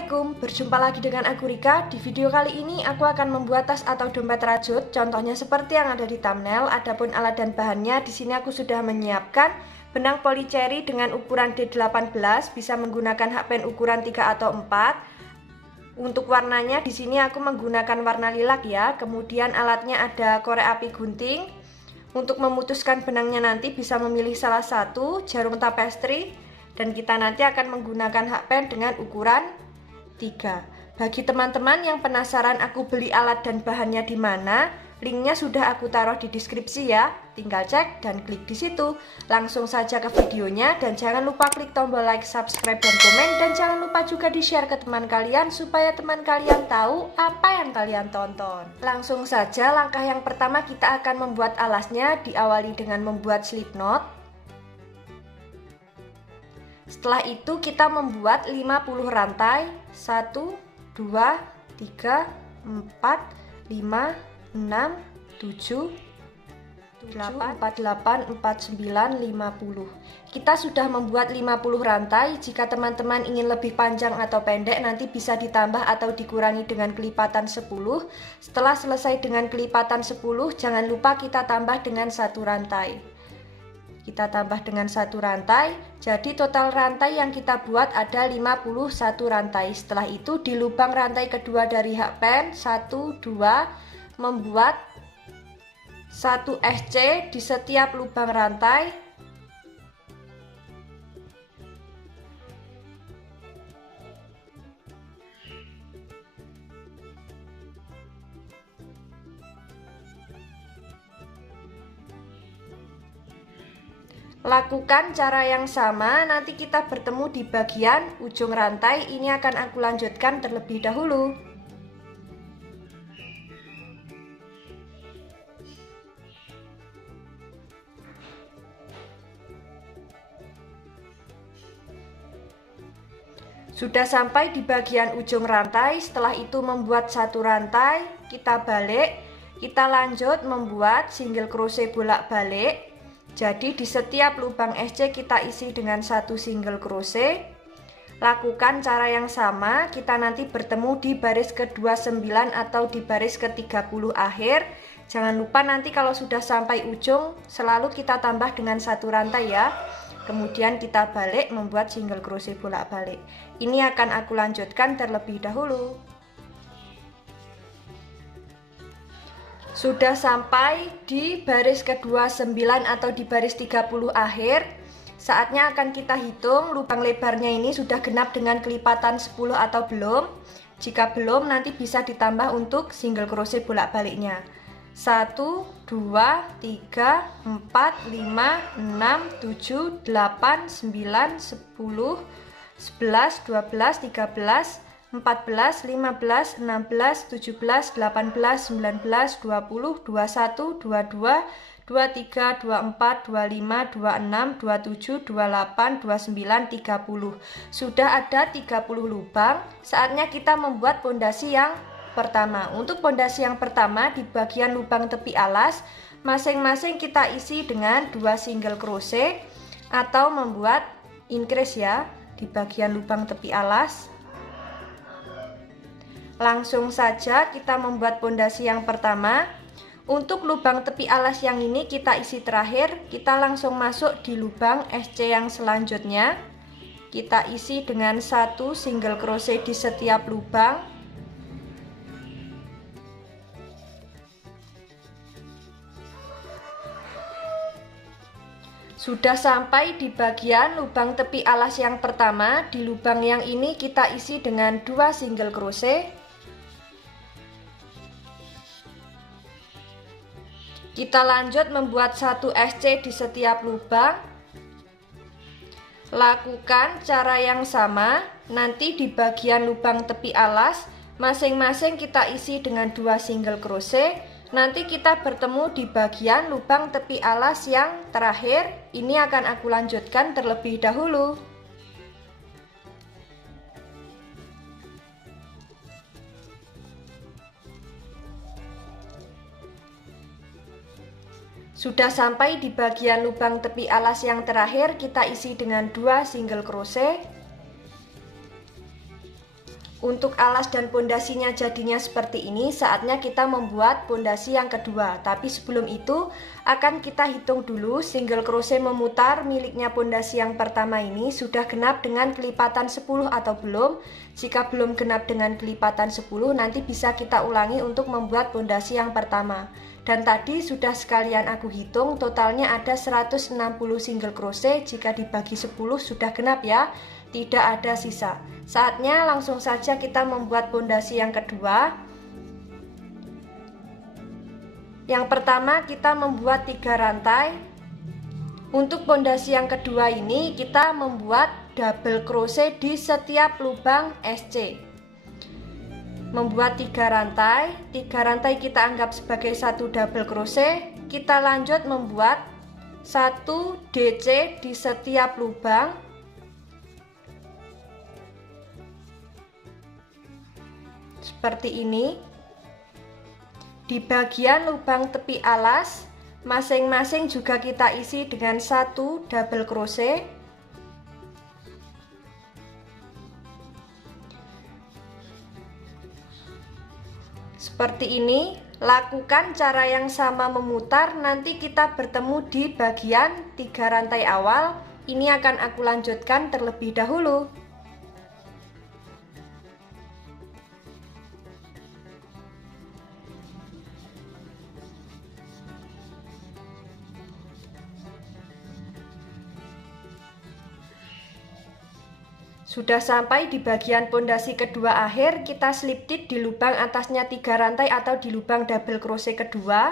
Assalamualaikum, berjumpa lagi dengan aku Rika. Di video kali ini aku akan membuat tas atau dompet rajut. Contohnya seperti yang ada di thumbnail. Adapun alat dan bahannya, di sini aku sudah menyiapkan benang polycherry dengan ukuran D18, bisa menggunakan hakpen ukuran 3 atau 4. Untuk warnanya di sini aku menggunakan warna lilac ya. Kemudian alatnya ada korek api gunting. Untuk memutuskan benangnya nanti bisa memilih salah satu, jarum tapestry. Dan kita nanti akan menggunakan hakpen dengan ukuran 3. Bagi teman-teman yang penasaran aku beli alat dan bahannya di mana, linknya sudah aku taruh di deskripsi ya. Tinggal cek dan klik di situ. Langsung saja ke videonya dan jangan lupa klik tombol like, subscribe, dan komen. Dan jangan lupa juga di-share ke teman kalian supaya teman kalian tahu apa yang kalian tonton. Langsung saja, langkah yang pertama kita akan membuat alasnya. Diawali dengan membuat slip knot. Setelah itu kita membuat 50 rantai. 1, 2, 3, 4, 5, 6, 7, 8, 48, 49, 50. Kita sudah membuat 50 rantai. Jika teman-teman ingin lebih panjang atau pendek, nanti bisa ditambah atau dikurangi dengan kelipatan 10. Setelah selesai dengan kelipatan 10, jangan lupa kita tambah dengan 1 rantai. Kita tambah dengan 1 rantai, jadi total rantai yang kita buat ada 51 rantai. Setelah itu di lubang rantai kedua dari hakpen 1, 2 membuat 1 SC di setiap lubang rantai. Lakukan cara yang sama, nanti kita bertemu di bagian ujung rantai. Ini akan aku lanjutkan terlebih dahulu. Sudah sampai di bagian ujung rantai, setelah itu membuat 1 rantai, kita balik, kita lanjut membuat single crochet bolak-balik. Jadi di setiap lubang SC kita isi dengan 1 single crochet. Lakukan cara yang sama, kita nanti bertemu di baris ke-29 atau di baris ke-30 akhir. Jangan lupa nanti kalau sudah sampai ujung selalu kita tambah dengan 1 rantai ya. Kemudian kita balik membuat single crochet bolak-balik. Ini akan aku lanjutkan terlebih dahulu. Sudah sampai di baris ke-29 atau di baris 30 akhir. Saatnya akan kita hitung lubang lebarnya ini sudah genap dengan kelipatan 10 atau belum. Jika belum, nanti bisa ditambah untuk single crochet bolak-baliknya. 1, 2, 3, 4, 5, 6, 7, 8, 9, 10, 11, 12, 13, 14, 15, 16, 17, 18, 19, 20, 21, 22, 23, 24, 25, 26, 27, 28, 29, 30. Sudah ada 30 lubang. Saatnya kita membuat pondasi yang pertama. Untuk pondasi yang pertama di bagian lubang tepi alas, masing-masing kita isi dengan 2 single crochet atau membuat increase ya di bagian lubang tepi alas. Langsung saja kita membuat pondasi yang pertama. Untuk lubang tepi alas yang ini kita isi terakhir. Kita langsung masuk di lubang SC yang selanjutnya. Kita isi dengan 1 single crochet di setiap lubang. Sudah sampai di bagian lubang tepi alas yang pertama. Di lubang yang ini kita isi dengan 2 single crochet. Kita lanjut membuat 1 SC di setiap lubang. Lakukan cara yang sama. Nanti di bagian lubang tepi alas, masing-masing kita isi dengan 2 single crochet. Nanti kita bertemu di bagian lubang tepi alas yang terakhir. Ini akan aku lanjutkan terlebih dahulu. Sudah sampai di bagian lubang tepi alas yang terakhir, kita isi dengan 2 single crochet. Untuk alas dan pondasinya jadinya seperti ini, saatnya kita membuat pondasi yang kedua. Tapi sebelum itu akan kita hitung dulu single crochet memutar miliknya pondasi yang pertama ini sudah genap dengan kelipatan 10 atau belum. Jika belum genap dengan kelipatan 10, nanti bisa kita ulangi untuk membuat pondasi yang pertama. Dan tadi sudah sekalian aku hitung, totalnya ada 160 single crochet. Jika dibagi 10 sudah genap ya, tidak ada sisa. Saatnya langsung saja kita membuat pondasi yang kedua. Yang pertama kita membuat 3 rantai. Untuk pondasi yang kedua ini kita membuat double crochet di setiap lubang SC. Membuat 3 rantai, 3 rantai kita anggap sebagai 1 double crochet. Kita lanjut membuat 1 DC di setiap lubang. Seperti ini. Di bagian lubang tepi alas masing-masing juga kita isi dengan 1 double crochet. Seperti ini. Lakukan cara yang sama memutar, nanti kita bertemu di bagian 3 rantai awal. Ini akan aku lanjutkan terlebih dahulu. Sudah sampai di bagian pondasi kedua akhir, kita slip stitch di lubang atasnya 3 rantai atau di lubang double crochet kedua.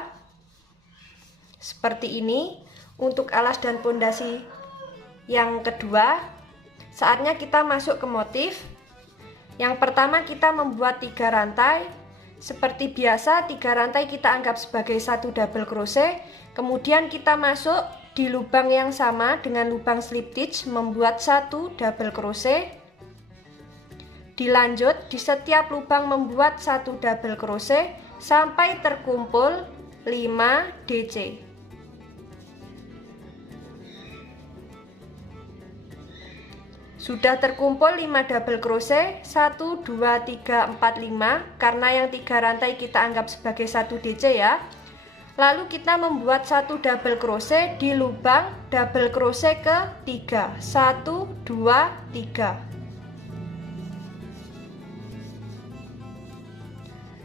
Seperti ini. Untuk alas dan pondasi yang kedua, saatnya kita masuk ke motif. Yang pertama kita membuat 3 rantai. Seperti biasa 3 rantai kita anggap sebagai 1 double crochet. Kemudian kita masuk di lubang yang sama dengan lubang slip stitch membuat 1 double crochet. Dilanjut di setiap lubang membuat 1 double crochet sampai terkumpul 5 DC. Sudah terkumpul 5 double crochet, 1 2 3 4 5, karena yang 3 rantai kita anggap sebagai 1 DC ya. Lalu kita membuat 1 double crochet di lubang double crochet ketiga. 1 2 3.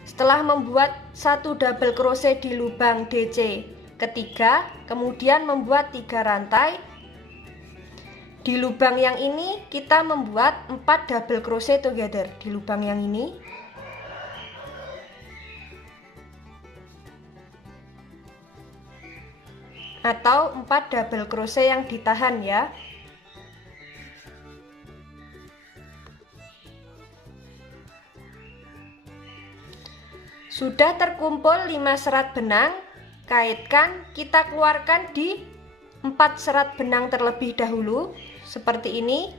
Setelah membuat 1 double crochet di lubang DC ketiga, kemudian membuat 3 rantai. Di lubang yang ini kita membuat 4 double crochet together di lubang yang ini. Atau 4 double crochet yang ditahan ya. Sudah terkumpul 5 serat benang, kaitkan, kita keluarkan di 4 serat benang terlebih dahulu. Seperti ini.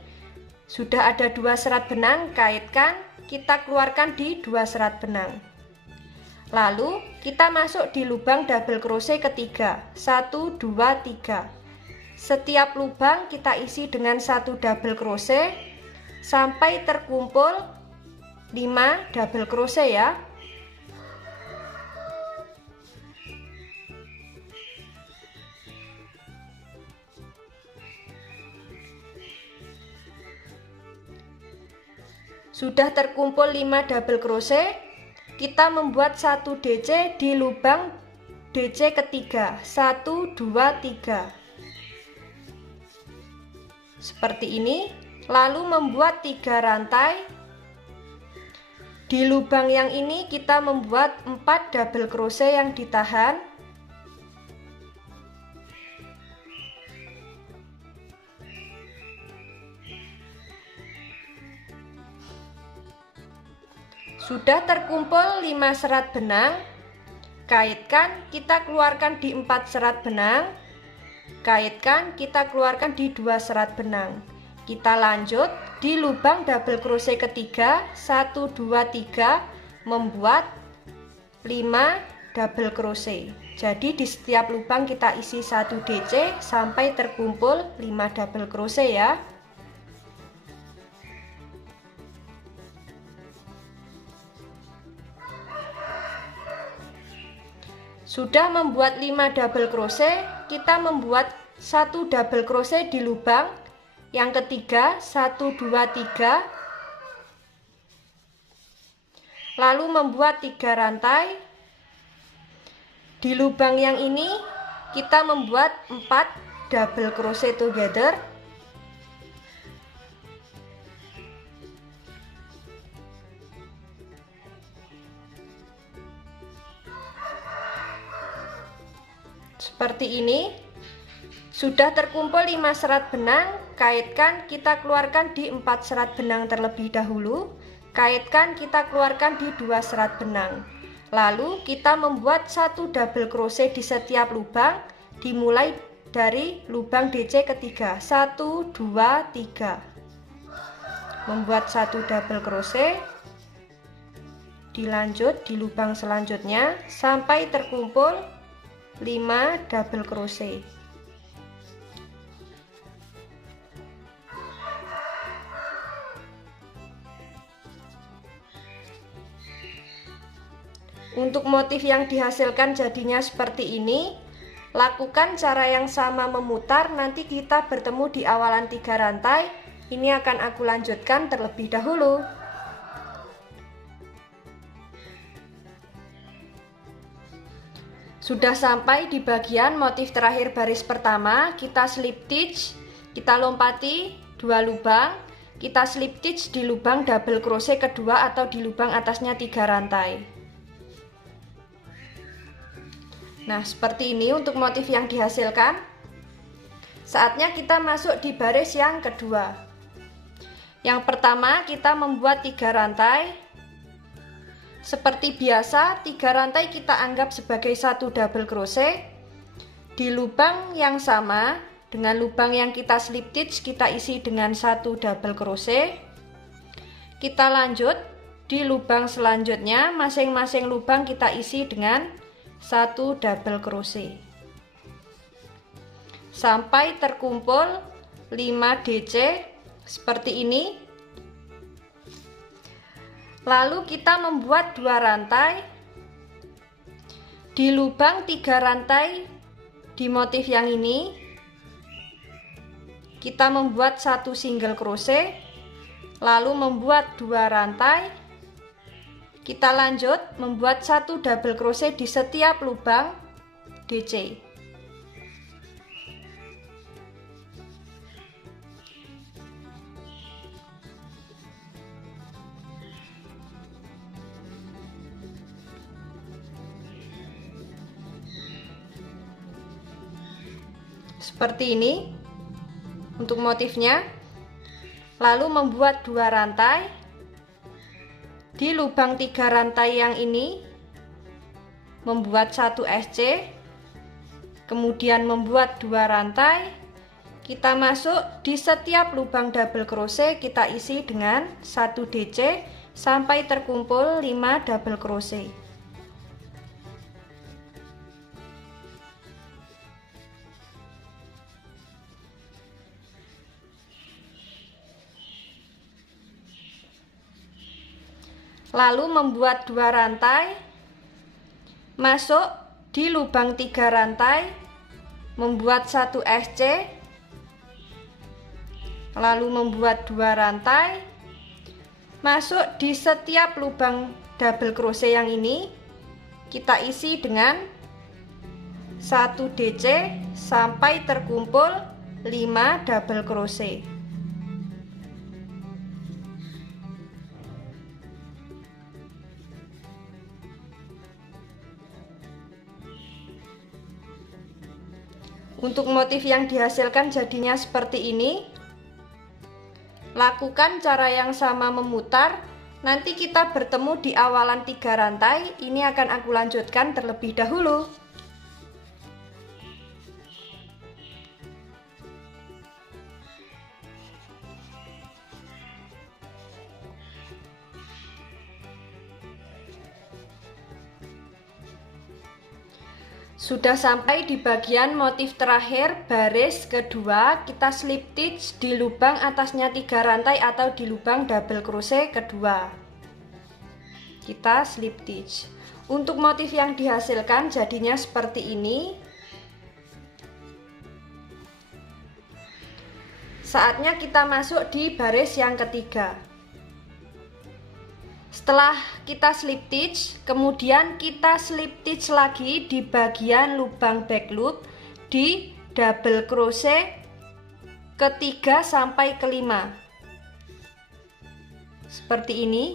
Sudah ada 2 serat benang, kaitkan, kita keluarkan di 2 serat benang. Lalu kita masuk di lubang double crochet ketiga. 1 2 3. Setiap lubang kita isi dengan 1 double crochet sampai terkumpul 5 double crochet ya. Sudah terkumpul 5 double crochet, kita membuat 1 DC di lubang DC ketiga. 1 2 3. Seperti ini. Lalu membuat 3 rantai. Di lubang yang ini kita membuat 4 double crochet yang ditahan. Sudah terkumpul 5 serat benang, kaitkan, kita keluarkan di 4 serat benang, kaitkan, kita keluarkan di 2 serat benang. Kita lanjut di lubang double crochet ketiga. 1 2 3 membuat 5 double crochet. Jadi di setiap lubang kita isi 1 DC sampai terkumpul 5 double crochet ya. Sudah membuat 5 double crochet, kita membuat 1 double crochet di lubang yang ketiga, 1 2 3, lalu membuat 3 rantai. Di lubang yang ini kita membuat 4 double crochet together. Seperti ini. Sudah terkumpul 5 serat benang, kaitkan, kita keluarkan di 4 serat benang terlebih dahulu. Kaitkan, kita keluarkan di 2 serat benang. Lalu kita membuat 1 double crochet di setiap lubang, dimulai dari lubang DC ketiga. 1 2 3. Membuat 1 double crochet, dilanjut di lubang selanjutnya sampai terkumpul 5 double crochet. Untuk motif yang dihasilkan jadinya seperti ini. Lakukan cara yang sama memutar, nanti kita bertemu di awalan 3 rantai. Ini akan aku lanjutkan terlebih dahulu. Sudah sampai di bagian motif terakhir baris pertama, kita slip stitch, kita lompati 2 lubang, kita slip stitch di lubang double crochet kedua atau di lubang atasnya 3 rantai. Nah, seperti ini untuk motif yang dihasilkan. Saatnya kita masuk di baris yang kedua. Yang pertama kita membuat 3 rantai. Seperti biasa, 3 rantai kita anggap sebagai 1 double crochet. Di lubang yang sama dengan lubang yang kita slip stitch, kita isi dengan 1 double crochet. Kita lanjut di lubang selanjutnya, masing-masing lubang kita isi dengan 1 double crochet sampai terkumpul 5 DC seperti ini. Lalu kita membuat 2 rantai di lubang 3 rantai di motif yang ini. Kita membuat 1 single crochet, lalu membuat 2 rantai. Kita lanjut membuat 1 double crochet di setiap lubang DC. Seperti ini untuk motifnya. Lalu membuat 2 rantai. Di lubang 3 rantai yang ini membuat 1 SC, kemudian membuat 2 rantai. Kita masuk di setiap lubang double crochet, kita isi dengan 1 DC sampai terkumpul 5 double crochet. Lalu membuat 2 rantai, masuk di lubang 3 rantai, membuat 1 SC, lalu membuat 2 rantai, masuk di setiap lubang double crochet yang ini, kita isi dengan 1 DC sampai terkumpul 5 double crochet. Untuk motif yang dihasilkan jadinya seperti ini. Lakukan cara yang sama memutar. Nanti kita bertemu di awalan 3 rantai. Ini akan aku lanjutkan terlebih dahulu. Sudah sampai di bagian motif terakhir baris kedua, kita slip stitch di lubang atasnya 3 rantai atau di lubang double crochet kedua. Kita slip stitch. Untuk motif yang dihasilkan jadinya seperti ini. Saatnya kita masuk di baris yang ketiga. Setelah kita slip stitch, kemudian kita slip stitch lagi di bagian lubang back loop di double crochet ketiga sampai kelima. Seperti ini.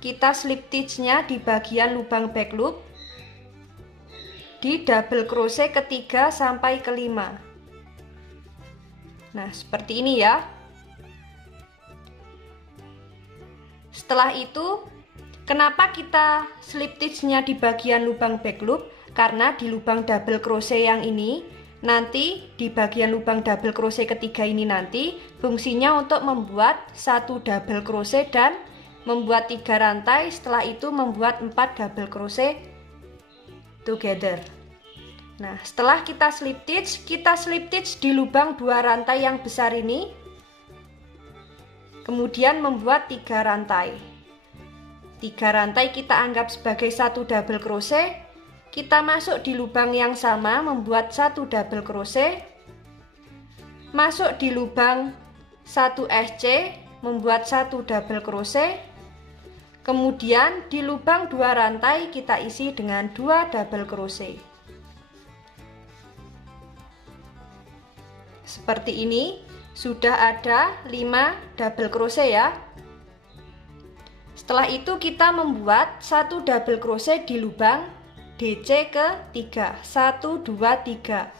Kita slip stitchnya di bagian lubang back loop di double crochet ketiga sampai kelima. Nah, seperti ini ya. Setelah itu, kenapa kita slip stitchnya di bagian lubang back loop? Karena di lubang double crochet yang ini, nanti di bagian lubang double crochet ketiga ini nanti fungsinya untuk membuat satu double crochet dan membuat 3 rantai, setelah itu membuat 4 double crochet together. Nah, setelah kita slip stitch di lubang 2 rantai yang besar ini, kemudian membuat 3 rantai. 3 rantai kita anggap sebagai satu double crochet. Kita masuk di lubang yang sama membuat 1 double crochet. Masuk di lubang 1 SC membuat 1 double crochet. Kemudian di lubang 2 rantai kita isi dengan 2 double crochet. Seperti ini, sudah ada 5 double crochet ya. Setelah itu kita membuat 1 double crochet di lubang DC ke-3. 1 2 3.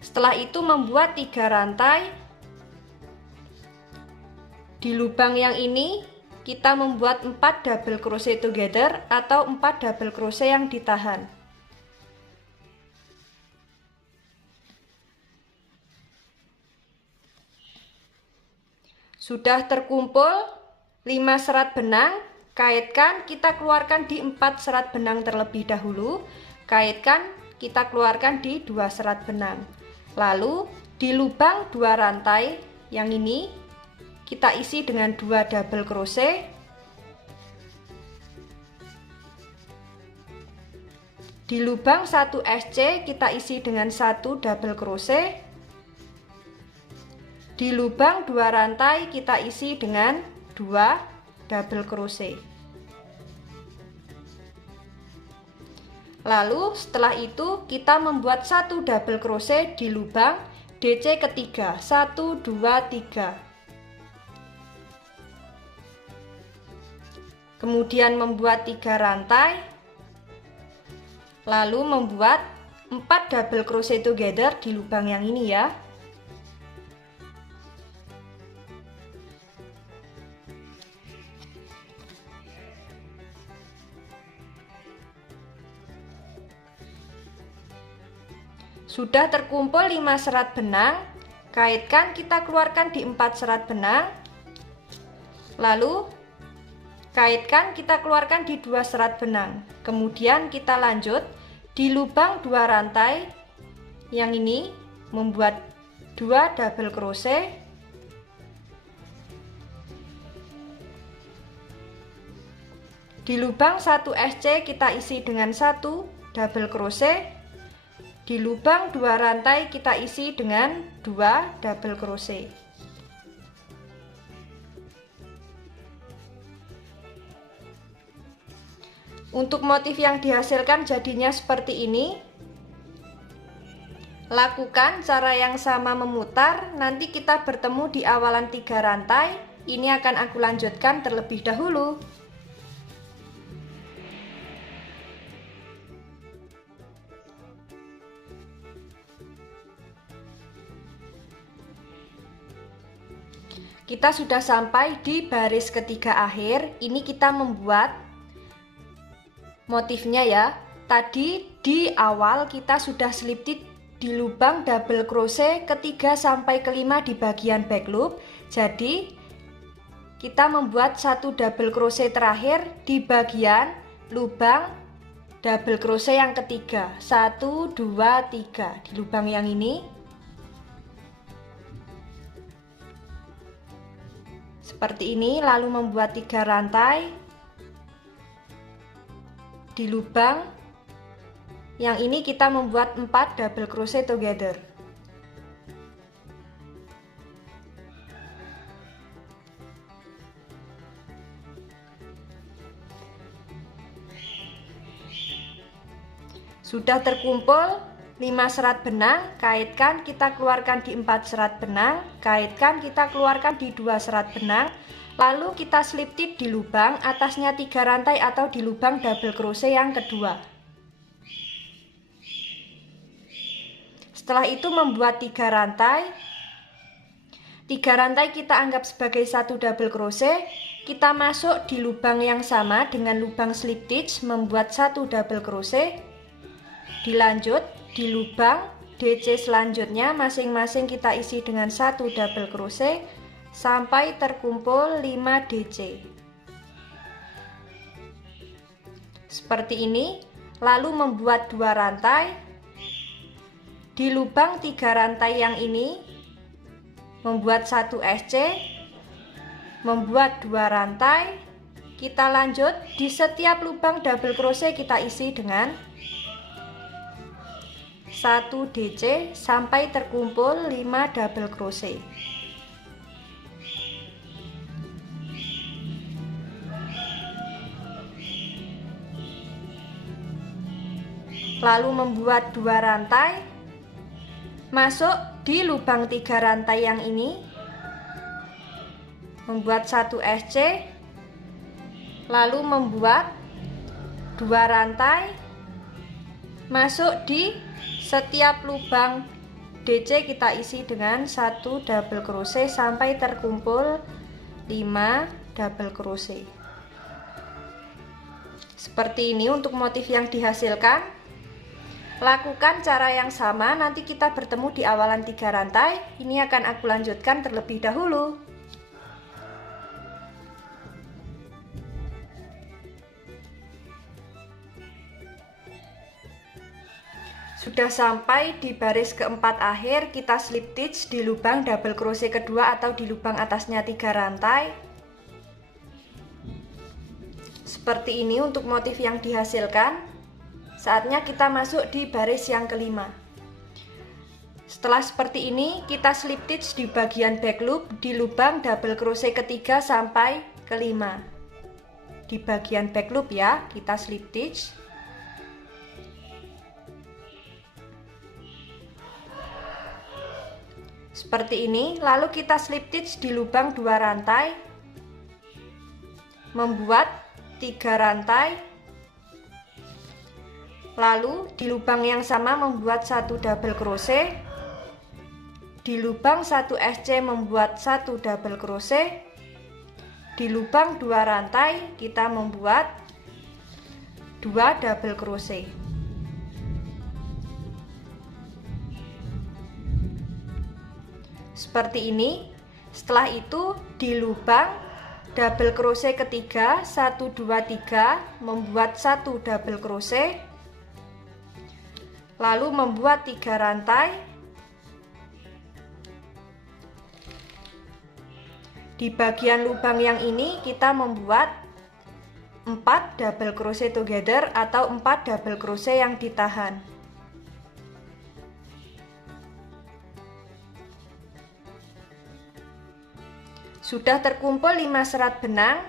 Setelah itu membuat 3 rantai. Di lubang yang ini kita membuat 4 double crochet together atau 4 double crochet yang ditahan. Sudah terkumpul 5 serat benang, kaitkan, kita keluarkan di 4 serat benang terlebih dahulu. Kaitkan, kita keluarkan di 2 serat benang. Lalu di lubang 2 rantai yang ini kita isi dengan 2 double crochet. Di lubang 1 SC kita isi dengan 1 double crochet. Di lubang 2 rantai kita isi dengan 2 double crochet. Lalu setelah itu kita membuat 1 double crochet di lubang DC ketiga. 1 2 3. Kemudian membuat 3 rantai, lalu membuat 4 double crochet together di lubang yang ini ya. Sudah terkumpul 5 serat benang, kaitkan, kita keluarkan di 4 serat benang. Lalu kaitkan, kita keluarkan di 2 serat benang. Kemudian kita lanjut di lubang 2 rantai yang ini membuat 2 double crochet. Di lubang 1 SC kita isi dengan 1 double crochet. Di lubang 2 rantai kita isi dengan 2 double crochet. Untuk motif yang dihasilkan jadinya seperti ini. Lakukan cara yang sama memutar, nanti kita bertemu di awalan 3 rantai. Ini akan aku lanjutkan terlebih dahulu. Kita sudah sampai di baris ketiga akhir. Ini kita membuat motifnya ya. Tadi di awal kita sudah slip stitch di lubang double crochet ketiga sampai kelima di bagian back loop. Jadi kita membuat 1 double crochet terakhir di bagian lubang double crochet yang ketiga. 1 2 3 di lubang yang ini. Seperti ini, lalu membuat 3 rantai. Di lubang yang ini kita membuat 4 double crochet together. Sudah terkumpul 5 serat benang, kaitkan, kita keluarkan di 4 serat benang, kaitkan, kita keluarkan di 2 serat benang, lalu kita slip tip di lubang atasnya 3 rantai atau di lubang double crochet yang kedua. Setelah itu membuat 3 rantai. 3 rantai kita anggap sebagai 1 double crochet. Kita masuk di lubang yang sama dengan lubang slip stitch, membuat 1 double crochet. Dilanjut di lubang DC selanjutnya masing-masing kita isi dengan 1 double crochet sampai terkumpul 5 DC. Seperti ini, lalu membuat 2 rantai. Di lubang 3 rantai yang ini membuat 1 SC, membuat 2 rantai. Kita lanjut di setiap lubang double crochet kita isi dengan 1 DC sampai terkumpul 5 double crochet. Lalu membuat 2 rantai, masuk di lubang 3 rantai yang ini, membuat 1 SC, lalu membuat 2 rantai, masuk di setiap lubang DC kita isi dengan 1 double crochet sampai terkumpul 5 double crochet. Seperti ini untuk motif yang dihasilkan. Lakukan cara yang sama, nanti kita bertemu di awalan 3 rantai. Ini akan aku lanjutkan terlebih dahulu. Sudah sampai di baris keempat akhir, kita slip stitch di lubang double crochet kedua atau di lubang atasnya 3 rantai. Seperti ini untuk motif yang dihasilkan. Saatnya kita masuk di baris yang kelima. Setelah seperti ini, kita slip stitch di bagian back loop di lubang double crochet ketiga sampai kelima. Di bagian back loop ya, kita slip stitch. Seperti ini, lalu kita slip stitch di lubang 2 rantai, membuat 3 rantai, lalu di lubang yang sama membuat 1 double crochet, di lubang 1 SC membuat 1 double crochet, di lubang 2 rantai kita membuat 2 double crochet. Seperti ini. Setelah itu di lubang double crochet ketiga 1 2 3 membuat 1 double crochet, lalu membuat 3 rantai. Di bagian lubang yang ini kita membuat 4 double crochet together atau 4 double crochet yang ditahan. Sudah terkumpul 5 serat benang,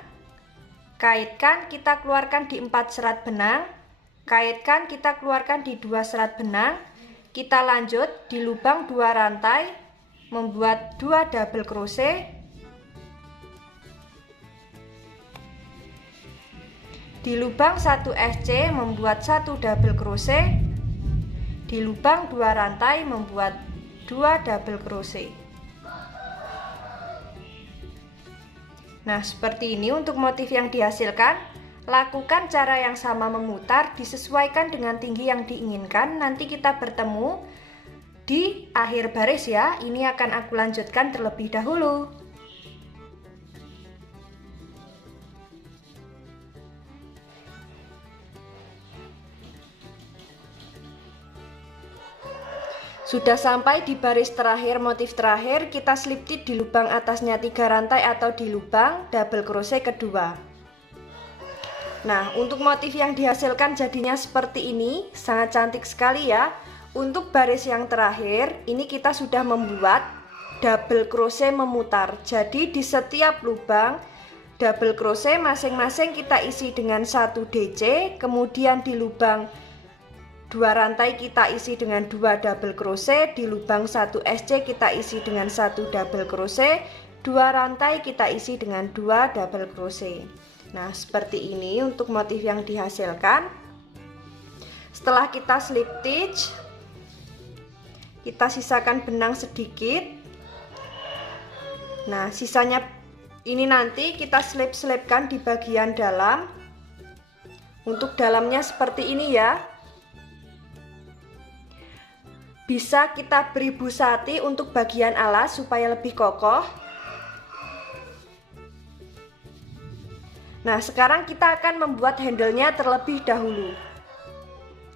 kaitkan, kita keluarkan di 4 serat benang, kaitkan, kita keluarkan di 2 serat benang. Kita lanjut di lubang 2 rantai, membuat 2 double crochet, di lubang 1 SC membuat 1 double crochet, di lubang 2 rantai membuat 2 double crochet. Nah, seperti ini untuk motif yang dihasilkan. Lakukan cara yang sama memutar, disesuaikan dengan tinggi yang diinginkan. Nanti kita bertemu di akhir baris ya. Ini akan aku lanjutkan terlebih dahulu. Sudah sampai di baris terakhir, motif terakhir, kita slip stitch di lubang atasnya 3 rantai atau di lubang double crochet kedua. Nah, untuk motif yang dihasilkan jadinya seperti ini, sangat cantik sekali ya. Untuk baris yang terakhir, ini kita sudah membuat double crochet memutar. Jadi di setiap lubang double crochet masing-masing kita isi dengan 1 DC, kemudian di lubang 2 rantai kita isi dengan 2 double crochet, di lubang 1 SC kita isi dengan 1 double crochet, 2 rantai kita isi dengan 2 double crochet. Nah, seperti ini untuk motif yang dihasilkan. Setelah kita slip stitch, kita sisakan benang sedikit. Nah, sisanya ini nanti kita selip-selipkan di bagian dalam. Untuk dalamnya seperti ini ya. Bisa kita beri busati untuk bagian alas supaya lebih kokoh. Nah, sekarang kita akan membuat handle-nya terlebih dahulu.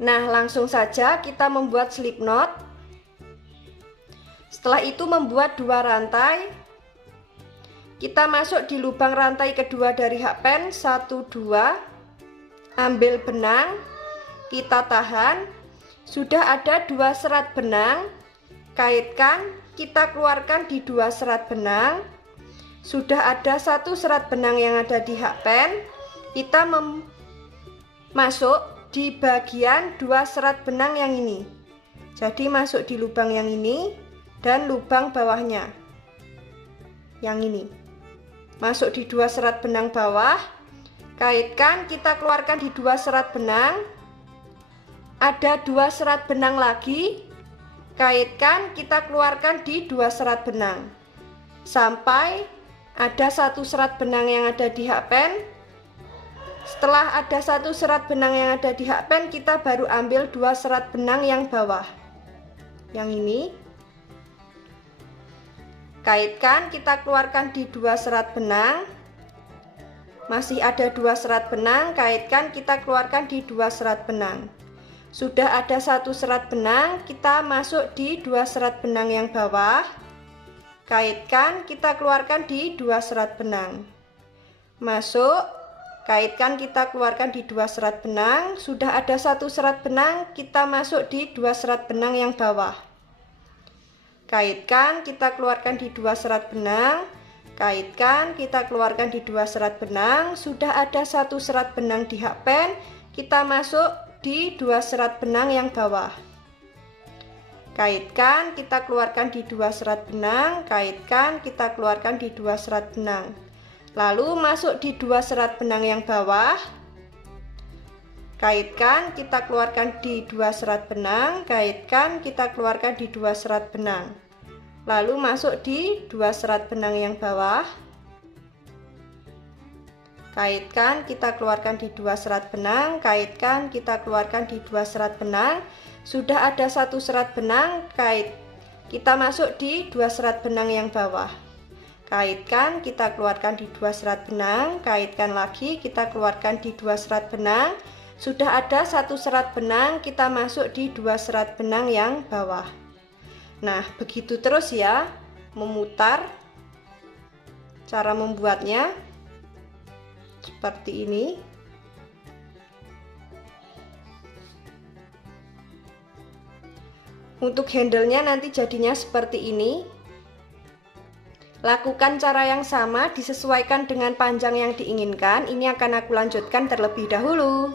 Nah, langsung saja kita membuat slip knot. Setelah itu membuat 2 rantai. Kita masuk di lubang rantai kedua dari hakpen, 1, 2. Ambil benang, kita tahan. Sudah ada 2 serat benang. Kaitkan, kita keluarkan di 2 serat benang. Sudah ada 1 serat benang yang ada di hakpen, kita masuk di bagian 2 serat benang yang ini. Jadi masuk di lubang yang ini dan lubang bawahnya yang ini. Masuk di 2 serat benang bawah, kaitkan, kita keluarkan di 2 serat benang. Ada 2 serat benang lagi, kaitkan, kita keluarkan di 2 serat benang sampai ada 1 serat benang yang ada di hakpen. Setelah ada 1 serat benang yang ada di hakpen, kita baru ambil 2 serat benang yang bawah yang ini. Kaitkan, kita keluarkan di 2 serat benang. Masih ada 2 serat benang, kaitkan, kita keluarkan di 2 serat benang. Sudah ada 1 serat benang, kita masuk di 2 serat benang yang bawah. Kaitkan, kita keluarkan di 2 serat benang. Masuk, kaitkan, kita keluarkan di 2 serat benang. Sudah ada 1 serat benang, kita masuk di 2 serat benang yang bawah. Kaitkan, kita keluarkan di 2 serat benang. Kaitkan, kita keluarkan di 2 serat benang. Sudah ada 1 serat benang di hakpen, kita masuk di 2 serat benang yang bawah. Kaitkan, kita keluarkan di 2 serat benang. Kaitkan, kita keluarkan di 2 serat benang. Lalu masuk di 2 serat benang yang bawah. Kaitkan, kita keluarkan di 2 serat benang. Kaitkan, kita keluarkan di 2 serat benang. Lalu masuk di 2 serat benang yang bawah. Kaitkan, kita keluarkan di 2 serat benang. Kaitkan, kita keluarkan di 2 serat benang. Sudah ada 1 serat benang, kita masuk di 2 serat benang yang bawah. Kaitkan, kita keluarkan di 2 serat benang. Kaitkan lagi, kita keluarkan di 2 serat benang. Sudah ada 1 serat benang, kita masuk di 2 serat benang yang bawah. Nah, begitu terus ya, memutar. Cara membuatnya seperti ini. Untuk handle-nya nanti jadinya seperti ini. Lakukan cara yang sama, disesuaikan dengan panjang yang diinginkan. Ini akan aku lanjutkan terlebih dahulu.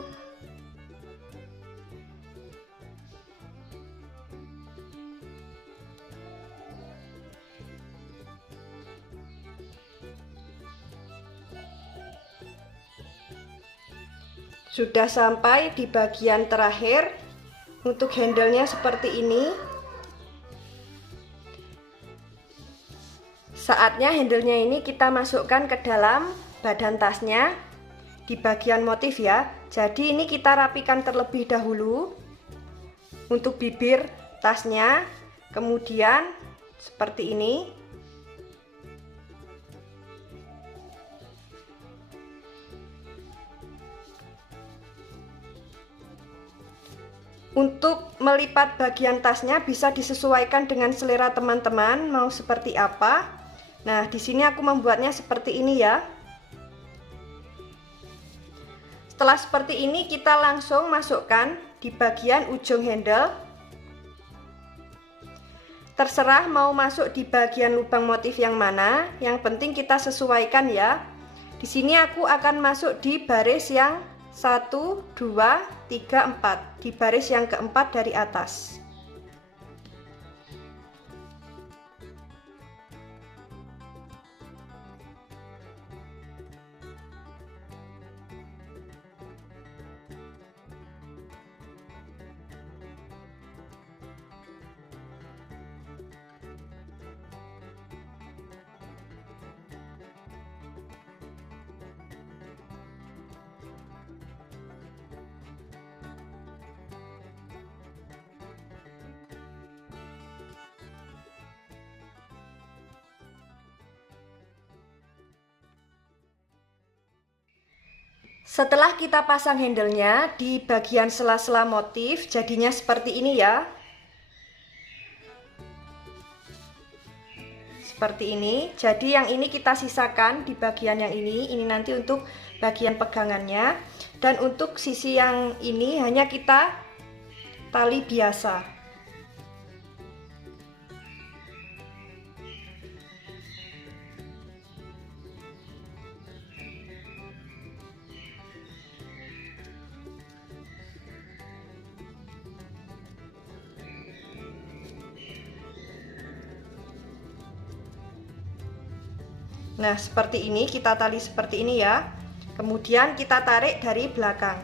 Sudah sampai di bagian terakhir. Untuk handle-nya seperti ini. Saatnya handle-nya ini kita masukkan ke dalam badan tasnya di bagian motif ya. Jadi ini kita rapikan terlebih dahulu untuk bibir tasnya. Kemudian seperti ini. Untuk melipat bagian tasnya bisa disesuaikan dengan selera teman-teman mau seperti apa. Nah, di sini aku membuatnya seperti ini ya. Setelah seperti ini, kita langsung masukkan di bagian ujung handle. Terserah mau masuk di bagian lubang motif yang mana, yang penting kita sesuaikan ya. Di sini aku akan masuk di baris yang 1, 2, 3, 4, di baris yang keempat dari atas. Setelah kita pasang handlenya di bagian sela-sela motif, jadinya seperti ini ya. Seperti ini. Jadi yang ini kita sisakan di bagian yang ini nanti untuk bagian pegangannya. Dan untuk sisi yang ini hanya kita tali biasa. Nah, seperti ini, kita tali seperti ini ya. Kemudian kita tarik dari belakang.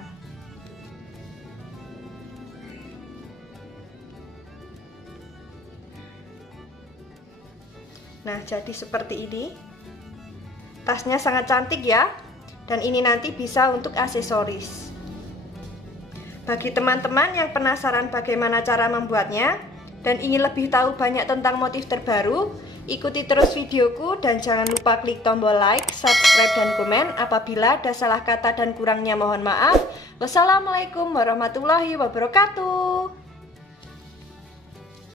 Nah, jadi seperti ini. Tasnya sangat cantik ya. Dan ini nanti bisa untuk aksesoris. Bagi teman-teman yang penasaran bagaimana cara membuatnya dan ingin lebih tahu banyak tentang motif terbaru, ikuti terus videoku dan jangan lupa klik tombol like, subscribe, dan komen. Apabila ada salah kata dan kurangnya mohon maaf. Wassalamualaikum warahmatullahi wabarakatuh.